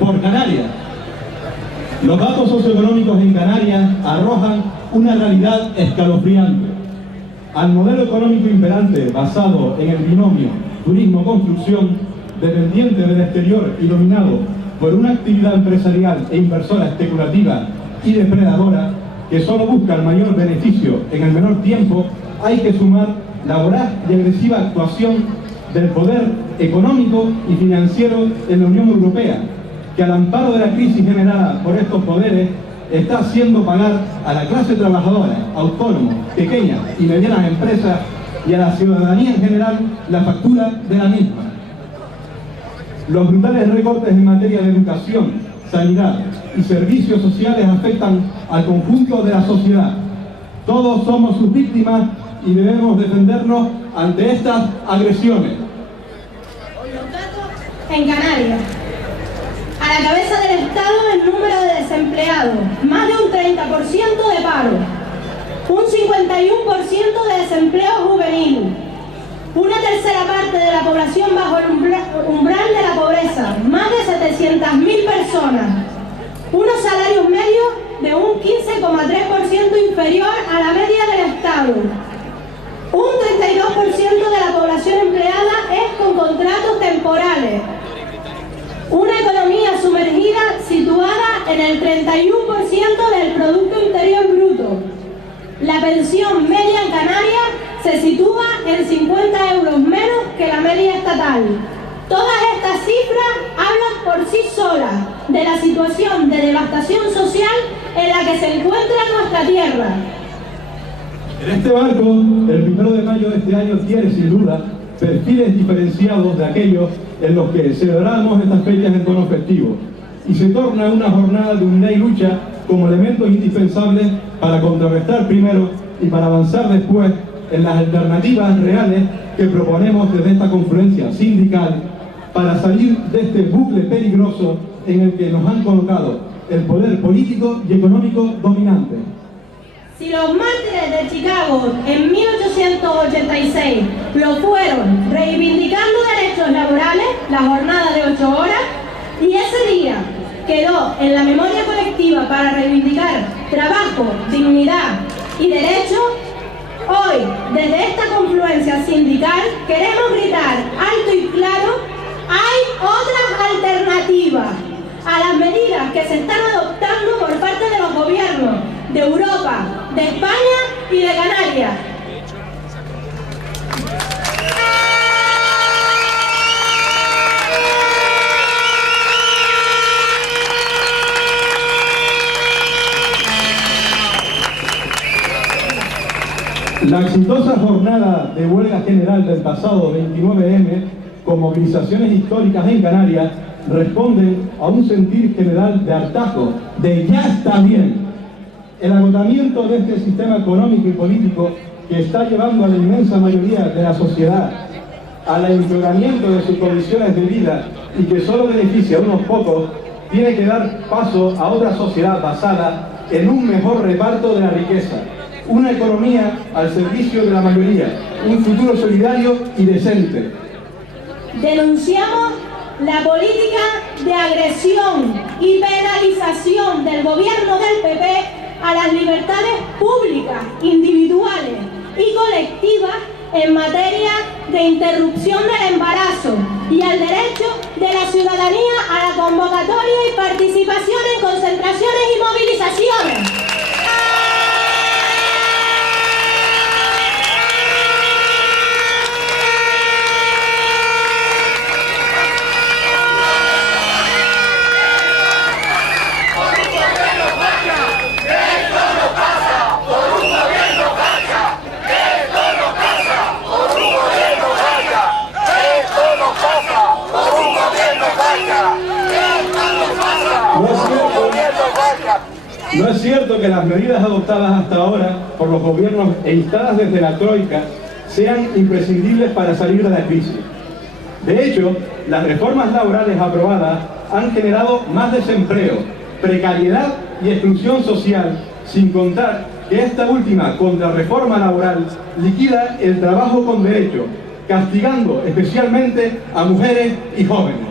por Canarias. Los datos socioeconómicos en Canarias arrojan una realidad escalofriante. Al modelo económico imperante basado en el binomio turismo-construcción, dependiente del exterior y dominado por una actividad empresarial e inversora especulativa y depredadora que solo busca el mayor beneficio en el menor tiempo, hay que sumar la voraz y agresiva actuación del poder económico y financiero en la Unión Europea, que al amparo de la crisis generada por estos poderes está haciendo pagar a la clase trabajadora, autónomos, pequeñas y medianas empresas y a la ciudadanía en general la factura de la misma. Los brutales recortes en materia de educación, sanidad y servicios sociales afectan al conjunto de la sociedad. Todos somos sus víctimas y debemos defendernos ante estas agresiones. Los datos en Canarias. A la cabeza del Estado el número de desempleados, más de un 30% de paro, un 51% de desempleo juvenil, una tercera parte de la población bajo el umbral de la pobreza, más de 700.000 personas, unos salarios medios de un 15,3% inferior a la media del Estado, un 32% de la población empleada es con contratos temporales, una economía sumergida situada en el 31% del Producto Interior Bruto. La pensión media en Canarias se sitúa en 50 euros menos que la media estatal. Todas estas cifras hablan por sí solas de la situación de devastación social en la que se encuentra nuestra tierra. En este marco, el 1 de mayo de este año tiene sin duda perfiles diferenciados de aquellos en los que celebramos estas fechas en tono festivo y se torna una jornada de unidad y lucha como elementos indispensables para contrarrestar primero y para avanzar después en las alternativas reales que proponemos desde esta confluencia sindical para salir de este bucle peligroso en el que nos han colocado el poder político y económico dominante. Si los mártires de Chicago en 1886 lo fueron reivindicando derechos laborales, la jornada de 8 horas, y ese día quedó en la memoria colectiva para reivindicar trabajo, dignidad y derechos, hoy, desde esta confluencia sindical, queremos gritar alto y claro: hay otras alternativas a las medidas que se están adoptando por parte de los gobiernos de Europa, de España y de Canarias. La exitosa jornada de huelga general del pasado 29M, con movilizaciones históricas en Canarias, responden a un sentir general de hartazgo, de ya está bien. El agotamiento de este sistema económico y político que está llevando a la inmensa mayoría de la sociedad al empeoramiento de sus condiciones de vida y que solo beneficia a unos pocos, tiene que dar paso a otra sociedad basada en un mejor reparto de la riqueza, una economía al servicio de la mayoría, un futuro solidario y decente. Denunciamos la política de agresión y penalización del gobierno del PP a las libertades públicas, individuales y colectivas en materia de interrupción del embarazo y al derecho de la ciudadanía a la convocatoria y participación en concentraciones y movilizaciones. No es cierto que las medidas adoptadas hasta ahora por los gobiernos e instadas desde la Troika sean imprescindibles para salir de la crisis. De hecho, las reformas laborales aprobadas han generado más desempleo, precariedad y exclusión social, sin contar que esta última contrarreforma laboral liquida el trabajo con derecho, castigando especialmente a mujeres y jóvenes.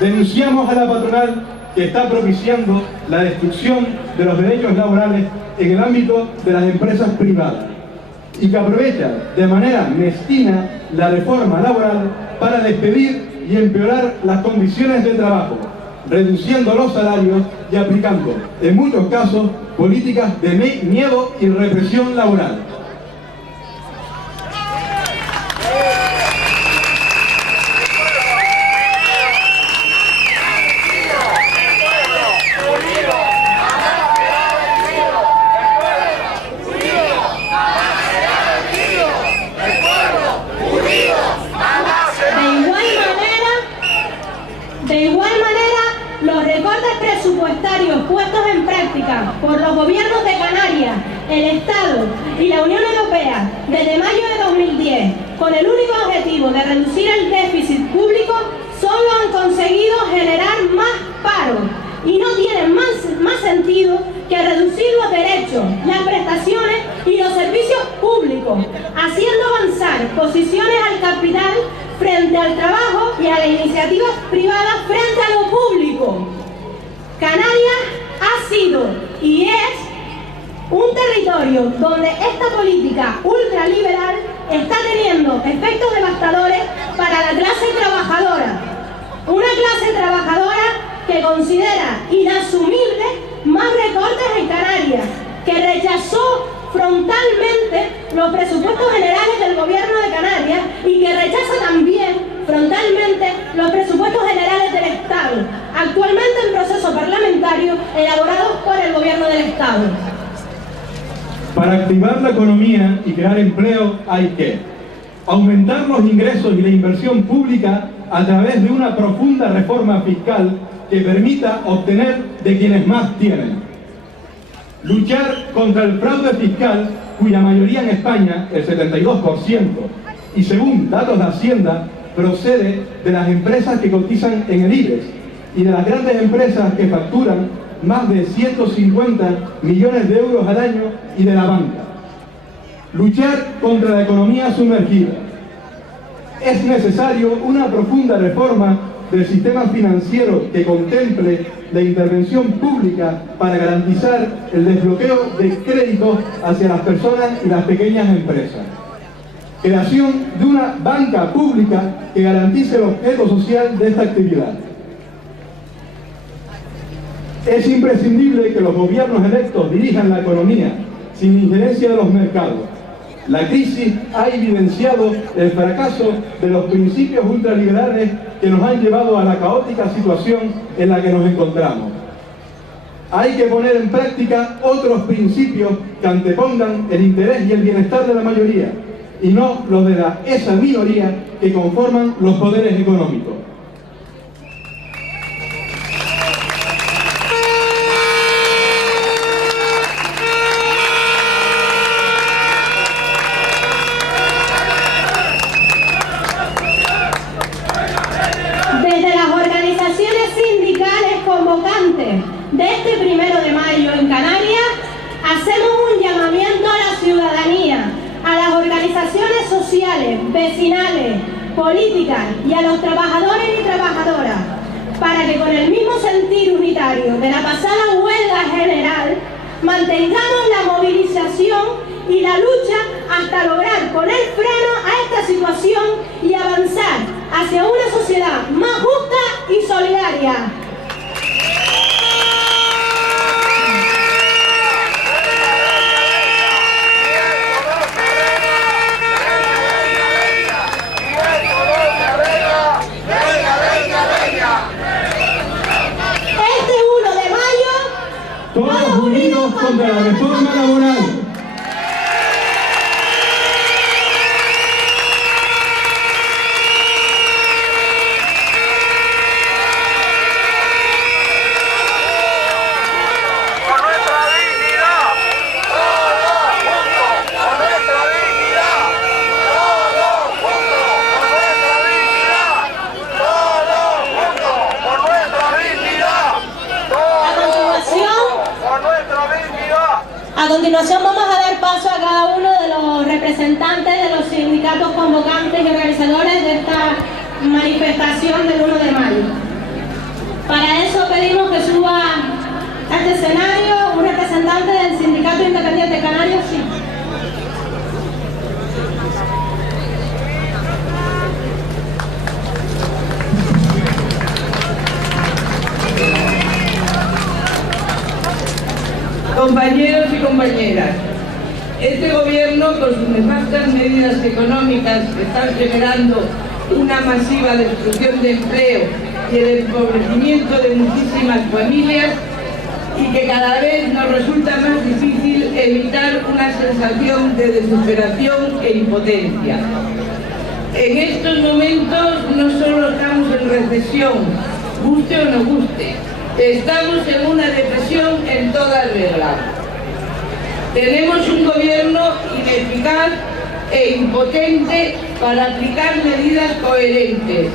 Denunciamos a la patronal que está propiciando la destrucción de los derechos laborales en el ámbito de las empresas privadas y que aprovecha de manera mezquina la reforma laboral para despedir y empeorar las condiciones de trabajo, reduciendo los salarios y aplicando, en muchos casos, políticas de miedo y represión laboral. De igual manera, los recortes presupuestarios puestos en práctica por los gobiernos de Canarias, el Estado y la Unión Europea desde mayo de 2010, con el único objetivo de reducir el déficit público, solo han conseguido generar más paro y no tienen más sentido que reducir los derechos, las prestaciones y los servicios públicos, haciendo avanzar posiciones al capital frente al trabajo y a las iniciativas privadas frente a lo público. Canarias ha sido y es un territorio donde esta política ultraliberal está teniendo efectos devastadores para la clase trabajadora. Una clase trabajadora que considera inasumible más recortes en Canarias, que rechazó frontalmente los presupuestos generales del gobierno de Canarias y que rechaza también frontalmente los presupuestos generales del Estado, actualmente en proceso parlamentario elaborados por el gobierno del Estado. Para activar la economía y crear empleo hay que aumentar los ingresos y la inversión pública a través de una profunda reforma fiscal que permita obtener de quienes más tienen. Luchar contra el fraude fiscal, cuya mayoría en España, el 72%, y según datos de Hacienda, procede de las empresas que cotizan en el IBEX y de las grandes empresas que facturan más de 150 millones de euros al año y de la banca. Luchar contra la economía sumergida. Es necesario una profunda reforma del sistema financiero que contemple la intervención pública para garantizar el desbloqueo de créditos hacia las personas y las pequeñas empresas. Creación de una banca pública que garantice el objeto social de esta actividad. Es imprescindible que los gobiernos electos dirijan la economía sin injerencia de los mercados. La crisis ha evidenciado el fracaso de los principios ultraliberales que nos han llevado a la caótica situación en la que nos encontramos. Hay que poner en práctica otros principios que antepongan el interés y el bienestar de la mayoría y no los de esa minoría que conforman los poderes económicos. De este 1 de mayo en Canarias, hacemos un llamamiento a la ciudadanía, a las organizaciones sociales, vecinales, políticas y a los trabajadores y trabajadoras, para que con el mismo sentir unitario de la pasada huelga general, mantengamos la movilización y la lucha hasta lograr poner freno a esta situación y avanzar hacia una sociedad más justa y solidaria. Todos unidos contra la reforma laboral. A continuación vamos a dar paso a cada uno de los representantes de los sindicatos convocantes y organizadores de esta manifestación del 1 de mayo. Para eso pedimos que suba a este escenario un representante del Sindicato Independiente Canario, sí. Compañeros y compañeras, este gobierno, con sus nefastas medidas económicas que están generando una masiva destrucción de empleo y el empobrecimiento de muchísimas familias, y que cada vez nos resulta más difícil evitar una sensación de desesperación e impotencia. En estos momentos no solo estamos en recesión, guste o no guste, estamos en una depresión en toda regla. Tenemos un gobierno ineficaz e impotente para aplicar medidas coherentes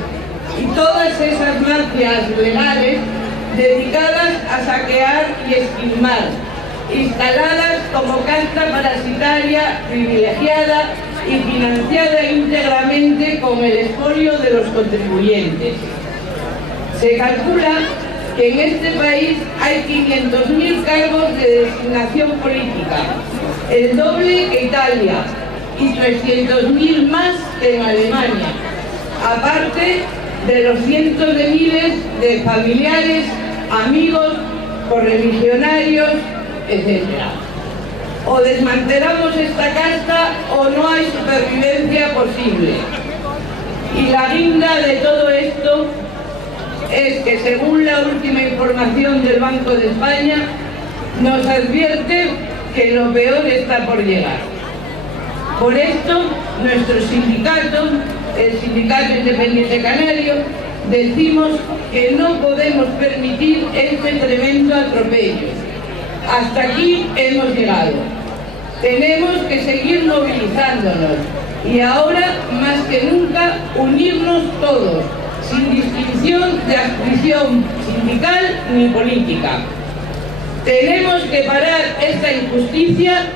y todas esas mafias legales dedicadas a saquear y esquilmar, instaladas como casta parasitaria privilegiada y financiada íntegramente con el expolio de los contribuyentes. Se calcula que en este país hay 500.000 cargos de designación política, el doble que Italia, y 300.000 más que en Alemania, aparte de los cientos de miles de familiares, amigos, correligionarios, etc. O desmantelamos esta casta o no hay supervivencia posible. Y la guinda de todo esto es que, según la última información del Banco de España, nos advierte que lo peor está por llegar. Por esto, nuestro sindicato, el Sindicato Independiente Canario, decimos que no podemos permitir este tremendo atropello. Hasta aquí hemos llegado. Tenemos que seguir movilizándonos y ahora, más que nunca, unirnos todos, sin distinción de adscripción sindical ni política. Tenemos que parar esta injusticia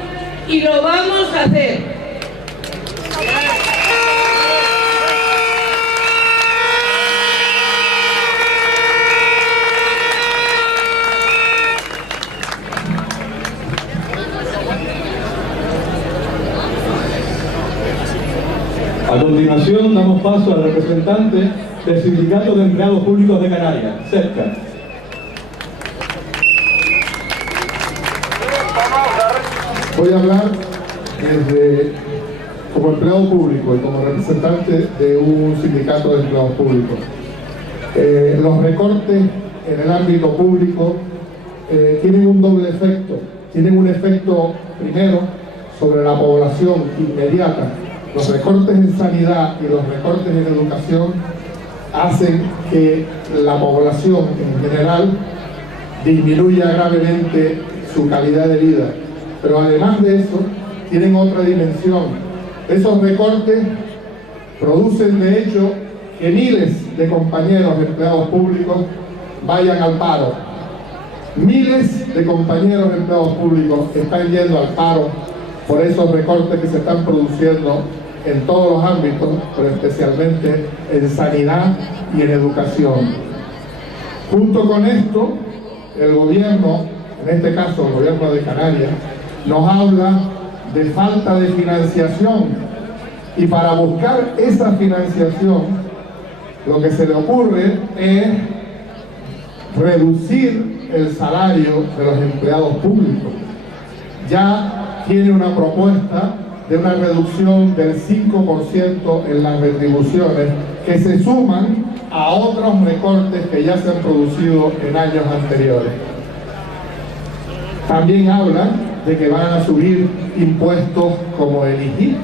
y lo vamos a hacer. A continuación damos paso al representante del Sindicato de Empleados Públicos de Canarias, SEPCA. Voy a hablar como empleado público y como representante de un sindicato de empleados públicos. Los recortes en el ámbito público tienen un doble efecto. Tienen un efecto, primero, sobre la población inmediata. Los recortes en sanidad y los recortes en educación hacen que la población en general disminuya gravemente su calidad de vida. Pero además de eso, tienen otra dimensión. Esos recortes producen, de hecho, que miles de compañeros empleados públicos vayan al paro. Miles de compañeros empleados públicos están yendo al paro por esos recortes que se están produciendo en todos los ámbitos, pero especialmente en sanidad y en educación. Junto con esto, el gobierno, en este caso el gobierno de Canarias, nos habla de falta de financiación, y para buscar esa financiación lo que se le ocurre es reducir el salario de los empleados públicos. Ya tiene una propuesta de una reducción del 5% en las retribuciones, que se suman a otros recortes que ya se han producido en años anteriores. También hablan de que van a subir impuestos como el IGI,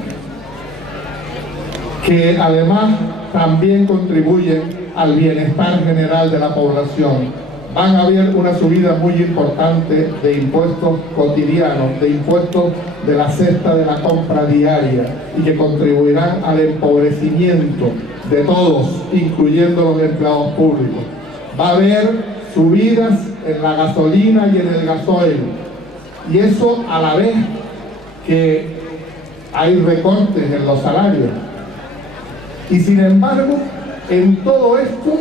que además también contribuyen al bienestar general de la población. Van a haber una subida muy importante de impuestos cotidianos, de impuestos de la cesta de la compra diaria, y que contribuirán al empobrecimiento de todos, incluyendo los empleados públicos. Va a haber subidas en la gasolina y en el gasoil, y eso a la vez que hay recortes en los salarios. Y sin embargo, en todo esto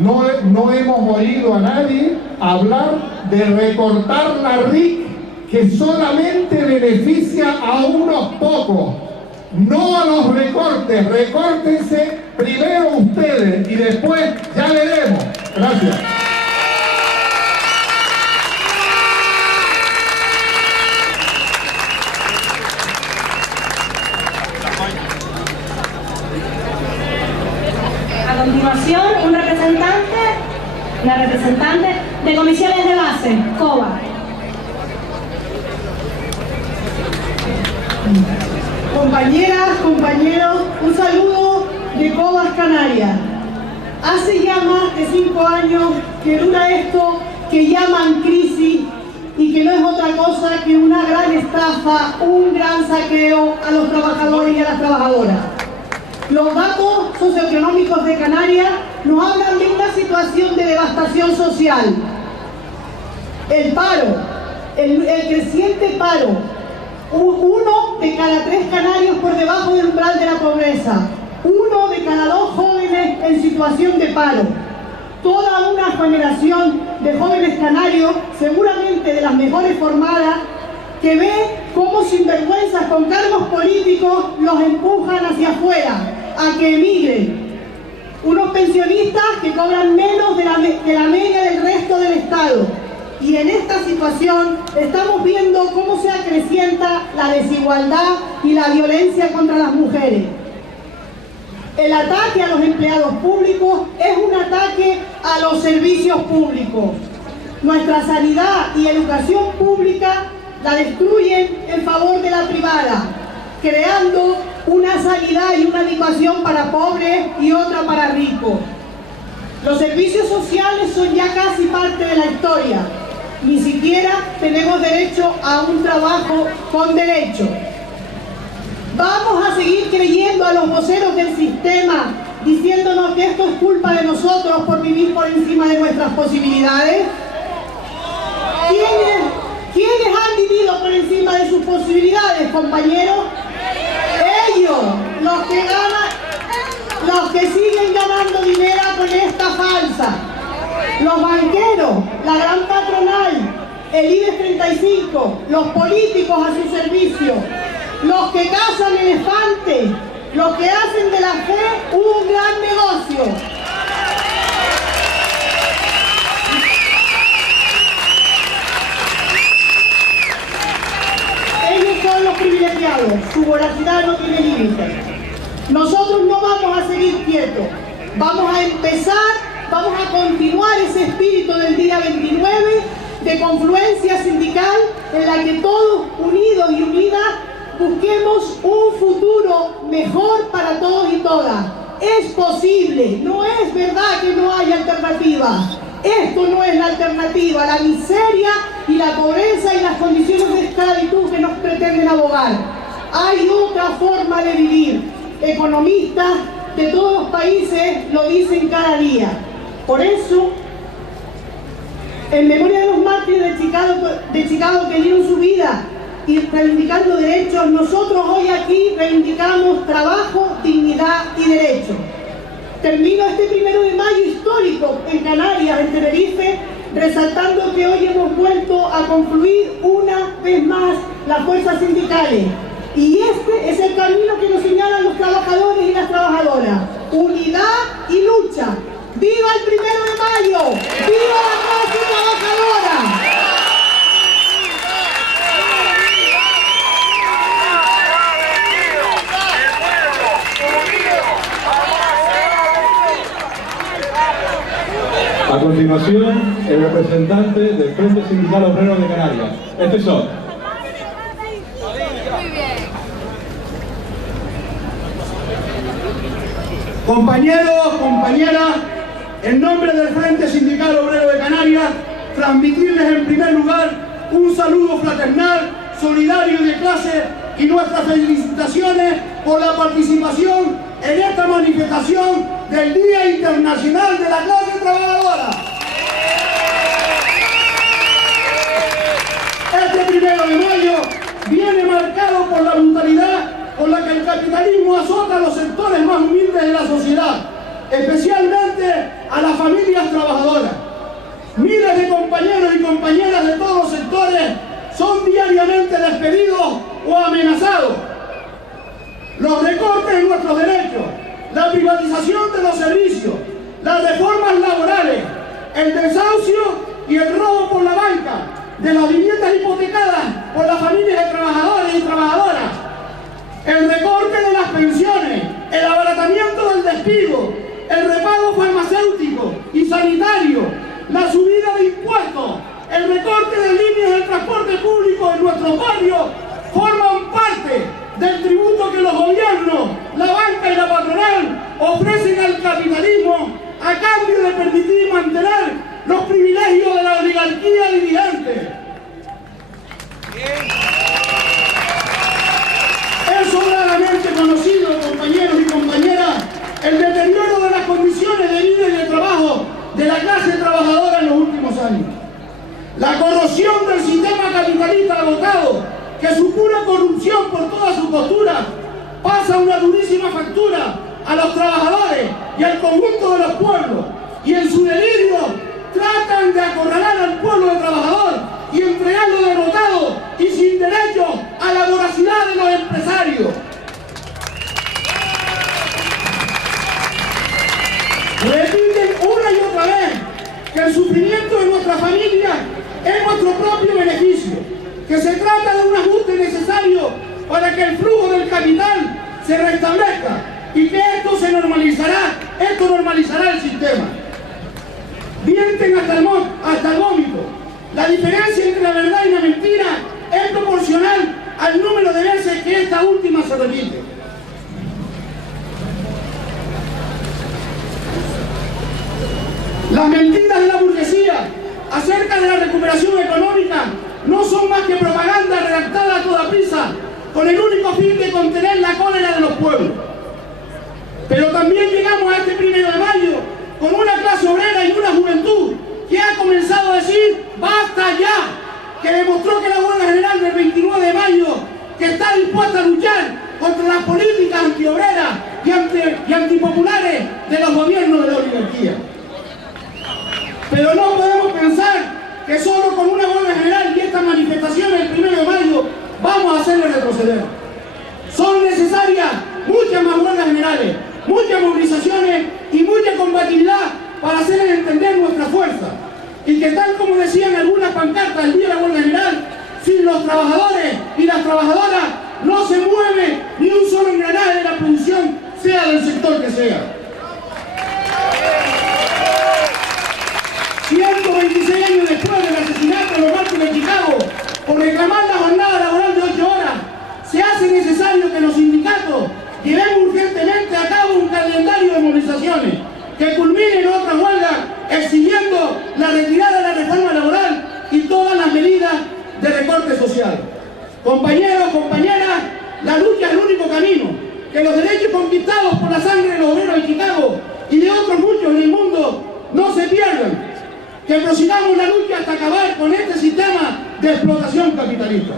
no hemos oído a nadie hablar de recortar la RIC, que solamente beneficia a unos pocos. No a los recortes, recórtense primero ustedes y después ya veremos. Gracias. A continuación, una representante de comisiones de base, COBA. Compañeras, compañeros, un saludo de COBAS Canarias. Hace ya más de 5 años que dura esto que llaman crisis y que no es otra cosa que una gran estafa, un gran saqueo a los trabajadores y a las trabajadoras. Los datos socioeconómicos de Canarias nos hablan de una situación de devastación social. El paro, el creciente paro. 1 de cada 3 canarios por debajo del umbral de la pobreza. 1 de cada 2 jóvenes en situación de paro. Toda una generación de jóvenes canarios, seguramente de las mejores formadas, que ve cómo sinvergüenzas con cargos políticos los empujan hacia afuera, a que emigren. Unos pensionistas que cobran menos de la media del resto del Estado. Y en esta situación estamos viendo cómo se acrecienta la desigualdad y la violencia contra las mujeres. El ataque a los empleados públicos es un ataque a los servicios públicos. Nuestra sanidad y educación pública la destruyen en favor de la privada, creando una sanidad y una educación para pobres y otra para ricos. Los servicios sociales son ya casi parte de la historia. Ni siquiera tenemos derecho a un trabajo con derecho. ¿Vamos a seguir creyendo a los voceros del sistema diciéndonos que esto es culpa de nosotros por vivir por encima de nuestras posibilidades? ¿Quiénes han vivido por encima de sus posibilidades, compañeros? Ellos, los que siguen ganando dinero con esta falsa. Los banqueros, la gran patronal, el IBEX 35, los políticos a su servicio, los que cazan elefantes, los que hacen de la fe un gran negocio. Ellos son los privilegiados, su voracidad no tiene límites. Nosotros no vamos a seguir quietos, vamos a continuar ese espíritu del día 29 de confluencia sindical en la que todos unidos y unidas busquemos un futuro mejor para todos y todas. Es posible, no es verdad que no haya alternativa. Esto no es la alternativa, la miseria y la pobreza y las condiciones de esclavitud que nos pretenden abogar. Hay otra forma de vivir. Economistas de todos los países lo dicen cada día. Por eso, en memoria de los mártires de Chicago que dieron su vida y reivindicando derechos, nosotros hoy aquí reivindicamos trabajo, dignidad y derechos. Termino este 1 de mayo histórico en Canarias, en Tenerife, resaltando que hoy hemos vuelto a confluir una vez más las fuerzas sindicales. Y este es el camino que nos señalan los trabajadores y las trabajadoras. Unidad y lucha. ¡Viva el 1 de mayo! ¡Viva la clase trabajadora! A continuación, el representante del Frente Sindical Obrero de Canarias. Este son. Compañeros, compañeras, en nombre del Frente Sindical Obrero de Canarias, transmitirles en primer lugar un saludo fraternal, solidario y de clase y nuestras felicitaciones por la participación en esta manifestación del Día Internacional de la Clase Trabajadora. Este 1 de mayo viene marcado por la brutalidad con la que el capitalismo azota a los sectores más humildes de la sociedad, especialmente a las familias trabajadoras. Miles de compañeros y compañeras de todos los sectores son diariamente despedidos o amenazados. Los recortes en nuestros derechos, la privatización de los servicios, las reformas laborales, el desahucio y el robo por la banca de las viviendas hipotecadas por las familias de trabajadores y trabajadoras, el recorte de las pensiones, el abaratamiento del despido, el repago farmacéutico y sanitario, la subida de impuestos, el recorte de líneas del transporte público en nuestros barrios forman parte del tributo que los gobiernos, la banca y la patronal ofrecen al capitalismo a cambio de permitir mantener los privilegios de la oligarquía dirigente. Es sobradamente conocido, compañeros y compañeras, el deterioro de las condiciones de vida y de trabajo de la clase trabajadora en los últimos años. La corrosión del sistema capitalista agotado, que su pura corrupción por toda su postura pasa una durísima factura a los trabajadores y al conjunto de los pueblos, y en su delirio tratan de acorralar al pueblo de trabajador y entregarlo derrotado y sin derecho a la voracidad de los empresarios. Repiten una y otra vez que el sufrimiento de nuestra familia es nuestro propio beneficio, que se trata de un ajuste necesario para que el flujo del capital se restablezca y que esto normalizará el sistema. Mienten hasta el vómito. La diferencia entre la verdad y la mentira es proporcional al número de veces que esta última se repite. Las mentiras de la burguesía acerca de la recuperación económica no son más que propaganda redactada a toda prisa con el único fin de contener la cólera de los pueblos. Pero también llegamos a este 1 de mayo con una clase obrera y una juventud que ha comenzado a decir ¡basta ya!, que demostró que la huelga general del 29 de mayo que está dispuesta a luchar contra las políticas antiobreras y antipopulares de los gobiernos de la oligarquía. Pero no podemos pensar que solo con una huelga general y estas manifestaciones el 1 de mayo vamos a hacerle retroceder. Son necesarias muchas más huelgas generales, muchas movilizaciones y mucha combatividad para hacerles entender nuestra fuerza. Y que tal como decían algunas pancartas el día de la huelga general, sin los trabajadores y las trabajadoras no se mueve ni un solo engranaje de la producción, sea del sector que sea. 126 años después del asesinato de los mártires de Chicago por reclamar la jornada laboral de 8 horas, se hace necesario que los sindicatos llevemos urgentemente a cabo un calendario de movilizaciones que culmine en otra huelga exigiendo la retirada de la reforma laboral y todas las medidas de recorte social. Compañeros, compañeras, la lucha es el único camino, que los derechos conquistados por la sangre de los obreros de Chicago y de otros muchos en el mundo no se pierdan, que prosigamos la lucha hasta acabar con este sistema de explotación capitalista.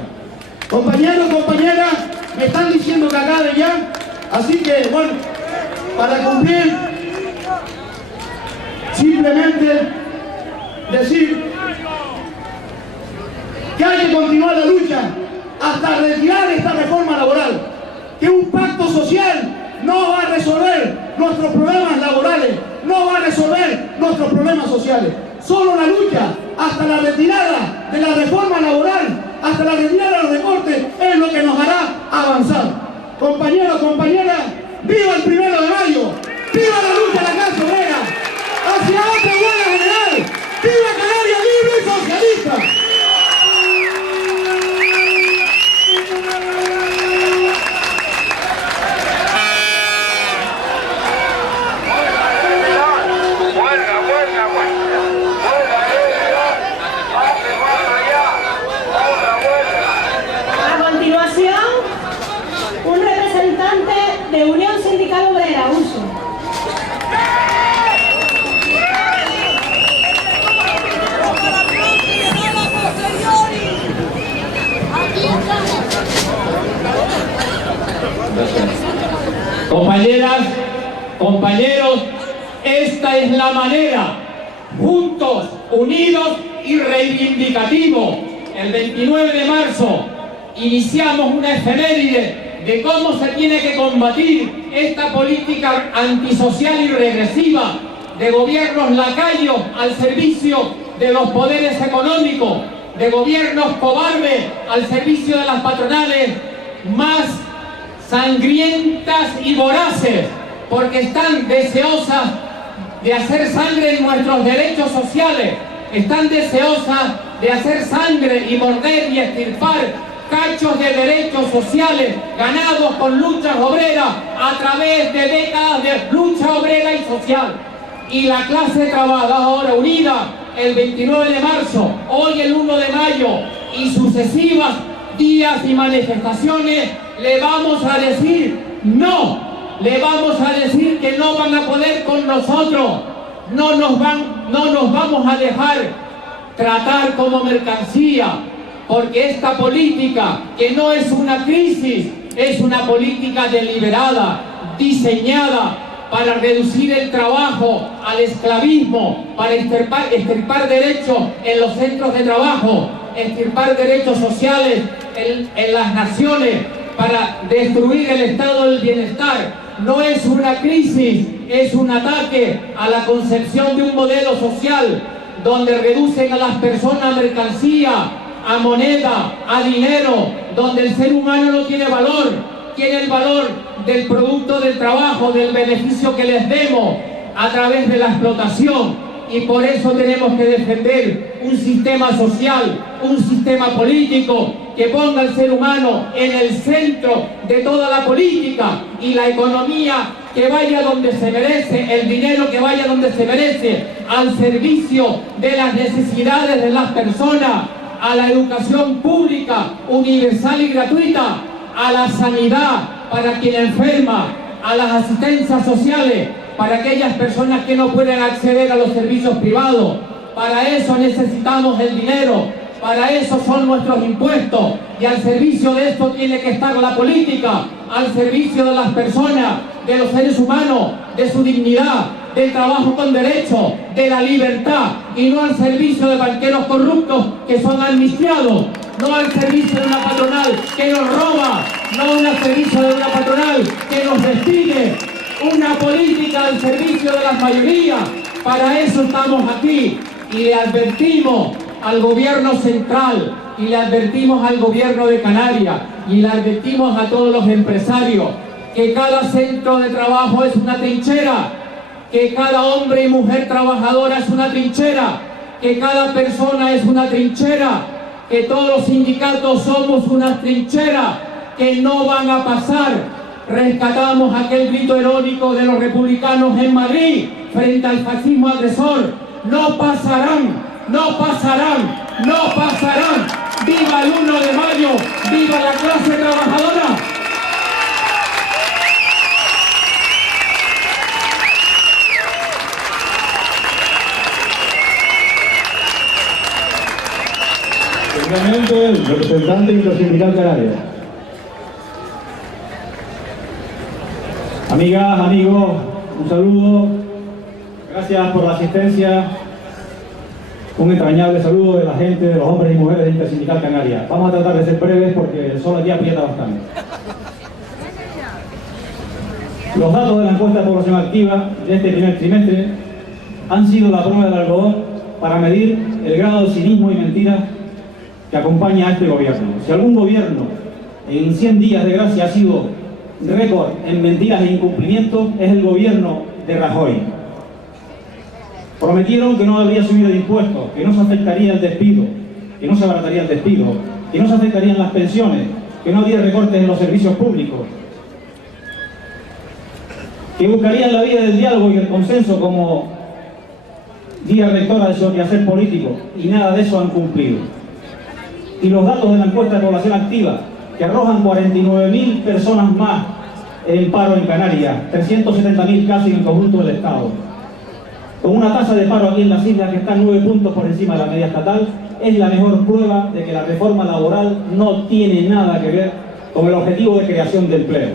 Compañeros, compañeras, me están diciendo que acabe ya, así que, bueno, para cumplir, simplemente decir que hay que continuar la lucha hasta retirar esta reforma laboral, que un pacto social no va a resolver nuestros problemas laborales, no va a resolver nuestros problemas sociales. Solo la lucha hasta la retirada de la reforma laboral, hasta la retirada de los recortes, es lo que nos hará avanzar. Compañeros, compañeras, ¡viva el 1 de mayo! ¡Viva la lucha de la clase obrera! ¡Hacia otra huelga general! ¡Viva Canarias libre y socialista! A continuación, un representante de Unión Sindical Obrera, USO. Compañeras, compañeros, Esta es la manera, juntos, unidos y reivindicativos. El 29 de marzo iniciamos una efeméride de cómo se tiene que combatir esta política antisocial y regresiva de gobiernos lacayos al servicio de los poderes económicos, de gobiernos cobardes al servicio de las patronales más sangrientas y voraces, porque están deseosas de hacer sangre en nuestros derechos sociales, están deseosas de hacer sangre y morder y extirpar cachos de derechos sociales ganados con luchas obreras a través de décadas de lucha obrera y social. Y la clase trabajadora unida el 29 de marzo, hoy el 1 de mayo y sucesivas días y manifestaciones, le vamos a decir no, le vamos a decir que no van a poder con nosotros, no nos vamos a dejar tratar como mercancía, porque esta política, que no es una crisis, es una política deliberada, diseñada para reducir el trabajo al esclavismo, para extirpar derechos en los centros de trabajo, extirpar derechos sociales en las naciones, para destruir el estado del bienestar. No es una crisis, es un ataque a la concepción de un modelo social donde reducen a las personas a mercancía, a moneda, a dinero, donde el ser humano no tiene valor, tiene el valor del producto del trabajo, del beneficio que les demos a través de la explotación. Y por eso tenemos que defender un sistema social, un sistema político que ponga al ser humano en el centro de toda la política, y la economía que vaya donde se merece, el dinero que vaya donde se merece, al servicio de las necesidades de las personas, a la educación pública, universal y gratuita, a la sanidad para quien enferma, a las asistencias sociales para aquellas personas que no pueden acceder a los servicios privados. Para eso necesitamos el dinero, para eso son nuestros impuestos, y al servicio de esto tiene que estar la política, al servicio de las personas, de los seres humanos, de su dignidad, del trabajo con derecho, de la libertad, y no al servicio de banqueros corruptos que son amnistiados, no al servicio de una patronal que nos roba, no al servicio de una patronal que nos despide. Una política al servicio de las mayorías. Para eso estamos aquí, y le advertimos al gobierno central, y le advertimos al gobierno de Canarias, y le advertimos a todos los empresarios que cada centro de trabajo es una trinchera, que cada hombre y mujer trabajadora es una trinchera, que cada persona es una trinchera, que todos los sindicatos somos una trinchera, que no van a pasar. Rescatamos aquel grito heroico de los republicanos en Madrid frente al fascismo agresor. No pasarán, no pasarán, no pasarán. ¡Viva el 1 de mayo! ¡Viva la clase trabajadora! Finalmente, el representante intersindical canario. Amigas, amigos, un saludo, gracias por la asistencia, un entrañable saludo de la gente, de los hombres y mujeres de Intersindical Canaria. Vamos a tratar de ser breves porque el sol aquí aprieta bastante. Los datos de la encuesta de población activa de este primer trimestre han sido la prueba del algodón para medir el grado de cinismo y mentira que acompaña a este gobierno. Si algún gobierno en 100 días de gracia ha sido récord en mentiras e incumplimientos, es el gobierno de Rajoy. Prometieron que no habría subido de impuestos, que no se afectaría el despido, que no se abarataría el despido, que no se afectarían las pensiones, que no habría recortes en los servicios públicos, que buscarían la vía del diálogo y el consenso como guía rectora de su quehacer político, y nada de eso han cumplido. Y los datos de la encuesta de población activa, que arrojan 49.000 personas más en paro en Canarias, 370.000 casi en el conjunto del Estado, con una tasa de paro aquí en las islas que está 9 puntos por encima de la media estatal, es la mejor prueba de que la reforma laboral no tiene nada que ver con el objetivo de creación de empleo.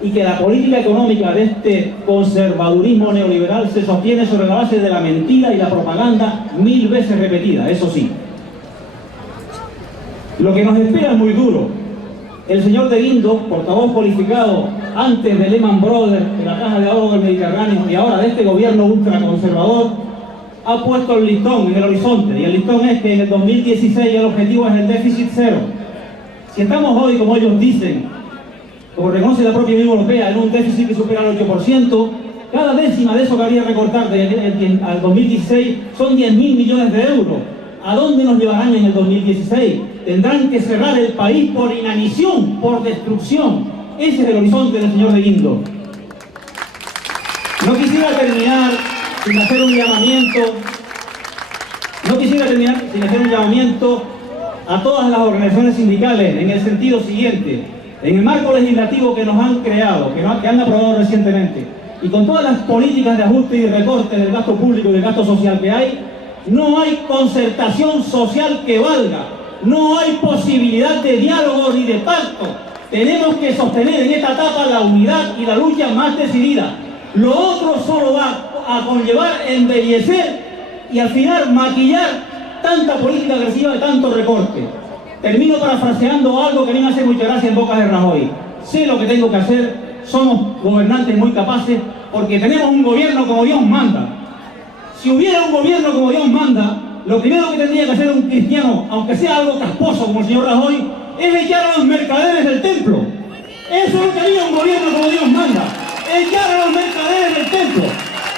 y que la política económica de este conservadurismo neoliberal se sostiene sobre la base de la mentira y la propaganda 1000 veces repetida, eso sí. Lo que nos espera es muy duro. El señor de Guindos, portavoz cualificado antes de Lehman Brothers, de la Caja de Ahorro del Mediterráneo y ahora de este gobierno ultraconservador, ha puesto el listón en el horizonte, y el listón es que en el 2016 el objetivo es el déficit cero. Si estamos hoy, como ellos dicen, como reconoce la propia Unión Europea, en un déficit que supera el 8%, cada décima de eso que habría que recortar al 2016 son 10.000 millones de euros. ¿A dónde nos llevarán en el 2016? Tendrán que cerrar el país por inanición, por destrucción. Ese es el horizonte del señor de Guindos. No quisiera terminar sin hacer un llamamiento a todas las organizaciones sindicales en el sentido siguiente. En el marco legislativo que nos han creado, que han aprobado recientemente, y con todas las políticas de ajuste y recorte del gasto público y del gasto social que hay, no hay concertación social que valga, no hay posibilidad de diálogo ni de pacto. Tenemos que sostener en esta etapa la unidad y la lucha más decidida. Lo otro solo va a conllevar embellecer y al final maquillar tanta política agresiva de tanto recorte. Termino parafraseando algo que a mí me hace mucha gracia en boca de Rajoy. Sé lo que tengo que hacer, somos gobernantes muy capaces, porque tenemos un gobierno como Dios manda. Si hubiera un gobierno como Dios manda, lo primero que tendría que hacer un cristiano, aunque sea algo casposo como el señor Rajoy, es echar a los mercaderes del templo. Eso es lo que haría un gobierno como Dios manda, echar a los mercaderes del templo.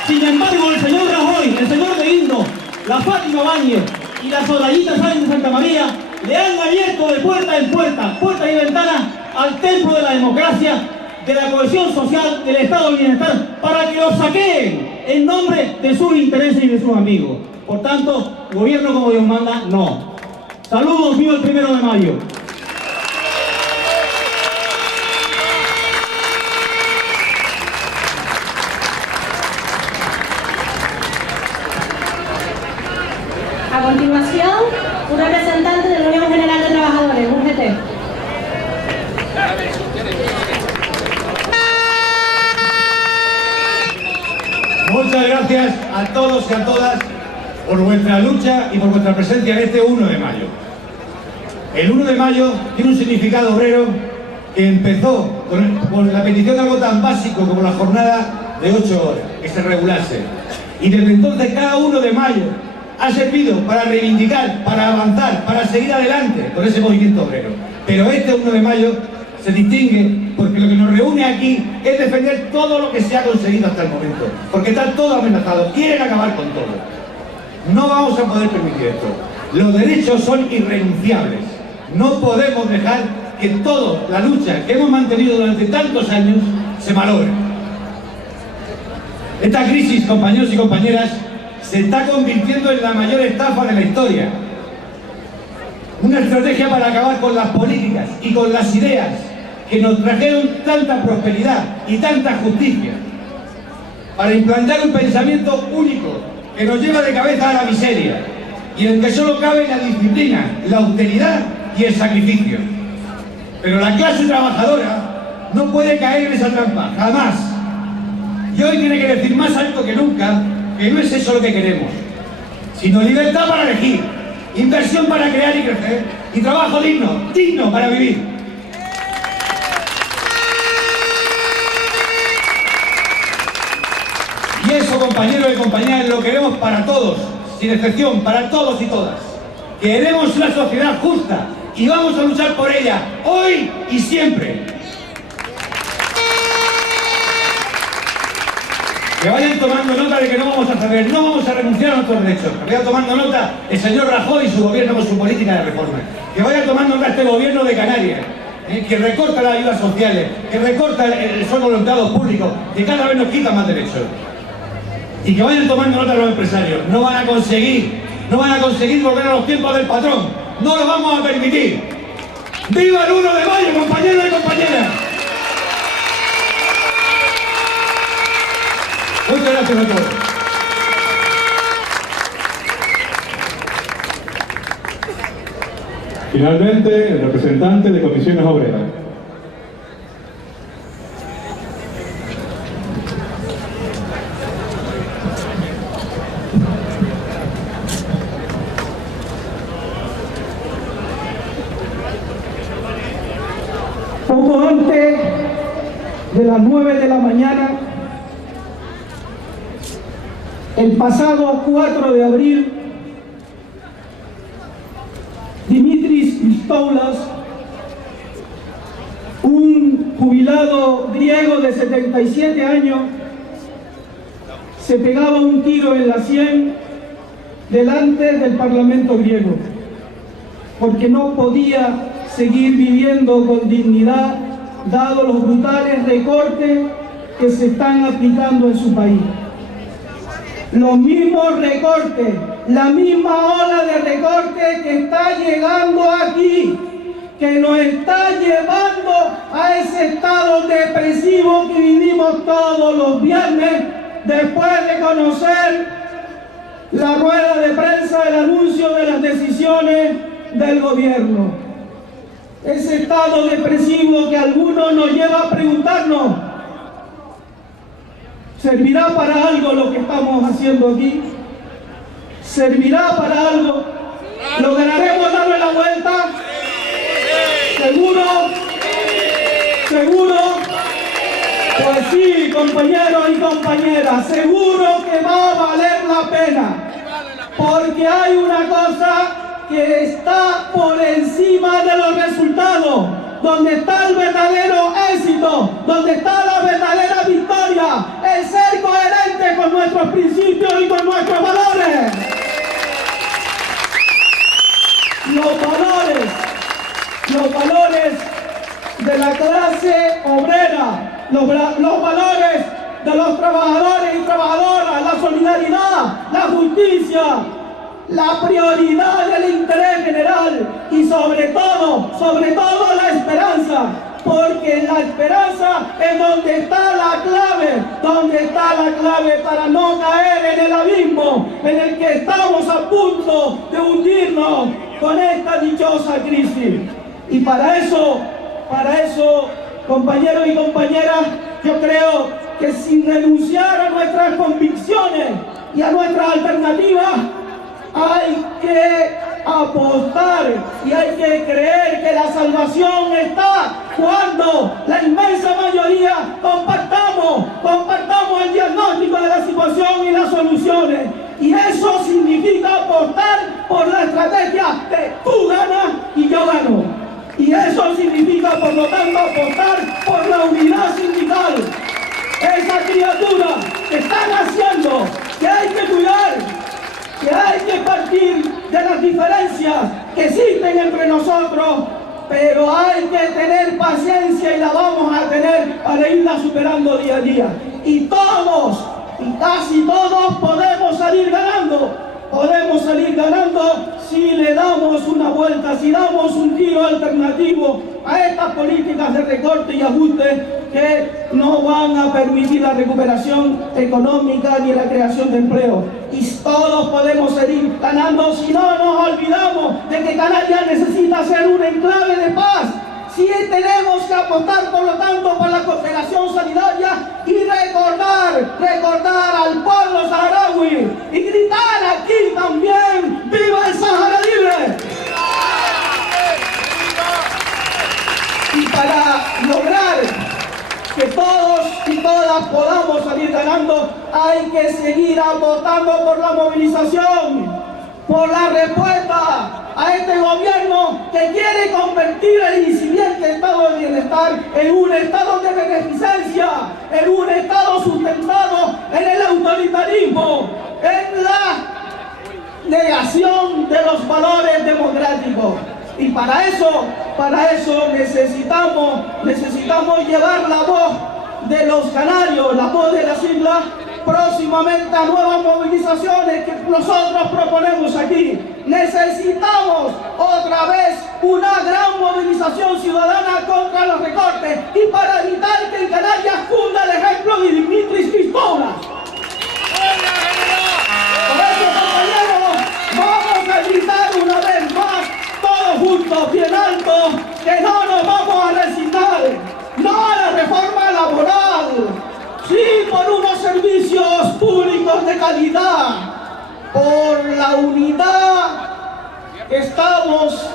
Sin embargo, el señor Rajoy, el señor de Guindos, la Fátima Báñez y la Sorayita Sáenz de Santa María le han abierto de puerta en puerta, puertas y ventanas al templo de la democracia, de la cohesión social, del estado de bienestar, para que lo saqueen en nombre de sus intereses y de sus amigos. Por tanto, gobierno como Dios manda, no. Saludos, viva el 1 de mayo. A continuación, un representante de la Unión General de Trabajadores, UGT. Muchas gracias a todos y a todas por vuestra lucha y por vuestra presencia en este 1 de mayo. El 1 de mayo tiene un significado obrero que empezó con la petición de algo tan básico como la jornada de 8 horas, que se regulase. Y desde entonces cada 1 de mayo ha servido para reivindicar, para avanzar, para seguir adelante con ese movimiento obrero. Pero este 1 de mayo se distingue porque lo que nos reúne aquí es defender todo lo que se ha conseguido hasta el momento, porque está todo amenazado, quieren acabar con todo. No vamos a poder permitir esto. Los derechos son irrenunciables. No podemos dejar que toda la lucha que hemos mantenido durante tantos años se malogre. Esta crisis, compañeros y compañeras, se está convirtiendo en la mayor estafa de la historia. Una estrategia para acabar con las políticas y con las ideas que nos trajeron tanta prosperidad y tanta justicia. Para implantar un pensamiento único que nos lleva de cabeza a la miseria y en el que solo cabe la disciplina, la austeridad y el sacrificio. Pero la clase trabajadora no puede caer en esa trampa, jamás. Y hoy tiene que decir más alto que nunca que no es eso lo que queremos, sino libertad para elegir, inversión para crear y crecer, y trabajo digno para vivir. Y eso, compañeros y compañeras, lo queremos para todos, sin excepción, para todos y todas. Queremos una sociedad justa y vamos a luchar por ella, hoy y siempre. Que vayan tomando nota de que no vamos a ceder, no vamos a renunciar a nuestros derechos. Que vaya tomando nota el señor Rajoy y su gobierno con su política de reforma. Que vaya tomando nota este gobierno de Canarias, que recorta las ayudas sociales, que recorta el sueldo de los empleados públicos, que cada vez nos quita más derechos. Y que vayan tomando nota los empresarios. No van a conseguir volver a los tiempos del patrón. No lo vamos a permitir. ¡Viva el 1 de mayo, compañeros y compañeras! Muchas gracias a todos. Finalmente, el representante de Comisiones Obreras. Poco antes de las 9 de la mañana, el pasado 4 de abril, Dimitris Christoulas, un jubilado griego de 77 años, se pegaba un tiro en la sien delante del Parlamento griego, porque no podía seguir viviendo con dignidad, dado los brutales recortes que se están aplicando en su país. Los mismos recortes, la misma ola de recortes que está llegando aquí, que nos está llevando a ese estado depresivo que vivimos todos los viernes después de conocer la rueda de prensa, el anuncio de las decisiones del gobierno. Ese estado depresivo que a algunos nos lleva a preguntarnos, ¿servirá para algo lo que estamos haciendo aquí? ¿Servirá para algo? ¿Lograremos darle la vuelta? ¿Seguro? ¿Seguro? Pues sí, compañeros y compañeras, seguro que va a valer la pena, porque hay una cosa que está por encima de los resultados, donde está el verdadero éxito, donde está la verdadera victoria, el ser coherente con nuestros principios y con nuestros valores. Los valores de la clase obrera, los valores de los trabajadores y trabajadoras, la solidaridad, la justicia, la prioridad del interés general y sobre todo la esperanza, porque la esperanza es donde está la clave para no caer en el abismo en el que estamos a punto de hundirnos con esta dichosa crisis. Y para eso, compañeros y compañeras, yo creo que sin renunciar a nuestras convicciones y a nuestras alternativas, hay que apostar y hay que creer que la salvación está cuando la inmensa mayoría compartamos el diagnóstico de la situación y las soluciones. Y eso significa apostar por la estrategia de tú ganas y yo gano. Y eso significa, por lo tanto, apostar por la unidad sindical. Esa criatura que están haciendo, que hay que cuidar, que hay que partir de las diferencias que existen entre nosotros, pero hay que tener paciencia y la vamos a tener para irla superando día a día. Y todos, y casi todos, podemos salir ganando si le damos una vuelta, si damos un giro alternativo a estas políticas de recorte y ajuste que no van a permitir la recuperación económica ni la creación de empleo. Y todos podemos seguir ganando si no nos olvidamos de que Canarias necesita ser un enclave de paz. Sí tenemos que apostar, por lo tanto, por la cooperación solidaria y recordar al pueblo saharaui y gritar aquí también: ¡viva el Sahara libre! Y para lograr que todos y todas podamos salir ganando, hay que seguir apostando por la movilización, por la respuesta a este gobierno que quiere convertir el incipiente estado de bienestar en un estado de beneficencia, en un estado sustentado en el autoritarismo, en la negación de los valores democráticos. Y para eso necesitamos llevar la voz de los canarios, la voz de las islas, próximamente a nuevas movilizaciones que nosotros proponemos aquí. Necesitamos otra vez una gran movilización ciudadana contra los recortes y para evitar que en Canarias cunda el ejemplo de Dimitris Christoulas. Por eso, compañeros, vamos a gritar una vez más, todos juntos, bien alto, que no nos vamos a resignar, no a la reforma laboral, sí por unos servicios públicos de calidad, por la unidad que estamos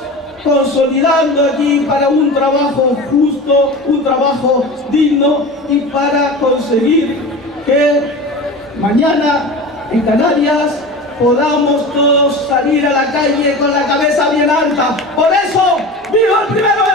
consolidando aquí para un trabajo justo, un trabajo digno y para conseguir que mañana en Canarias podamos todos salir a la calle con la cabeza bien alta. Por eso, ¡viva el 1 de